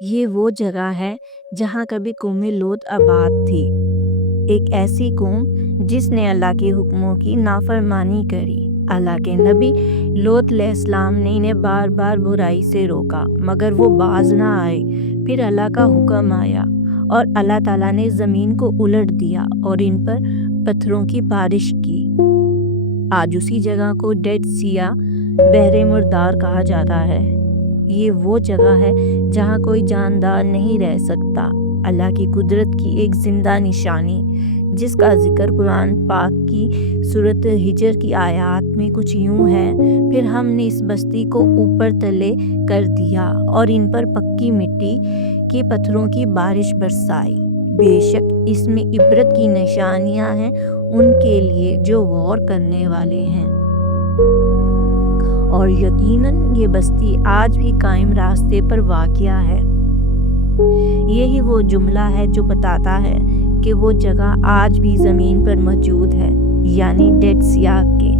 یہ وہ جگہ ہے جہاں کبھی قوم لوط آباد تھی، ایک ایسی قوم جس نے اللہ کے حکموں کی نافرمانی کری۔ اللہ کے نبی لوط علیہ السلام نے انہیں بار بار برائی سے روکا مگر وہ باز نہ آئے۔ پھر اللہ کا حکم آیا اور اللہ تعالیٰ نے زمین کو الٹ دیا اور ان پر پتھروں کی بارش کی۔ آج اسی جگہ کو ڈیڈ سی یا بحر مردار کہا جاتا ہے۔ یہ وہ جگہ ہے جہاں کوئی جاندار نہیں رہ سکتا، اللہ کی قدرت کی ایک زندہ نشانی جس کا ذکر قرآن پاک کی سورۃ ہجر کی آیات میں کچھ یوں ہے: پھر ہم نے اس بستی کو اوپر تلے کر دیا اور ان پر پکی مٹی کے پتھروں کی بارش برسائی۔ بے شک اس میں عبرت کی نشانیاں ہیں ان کے لیے جو غور کرنے والے ہیں۔ اور یقیناً یہ بستی آج بھی قائم راستے پر واقع ہے۔ یہی وہ جملہ ہے جو بتاتا ہے کہ وہ جگہ آج بھی زمین پر موجود ہے، یعنی ڈیڈ سیاہ کے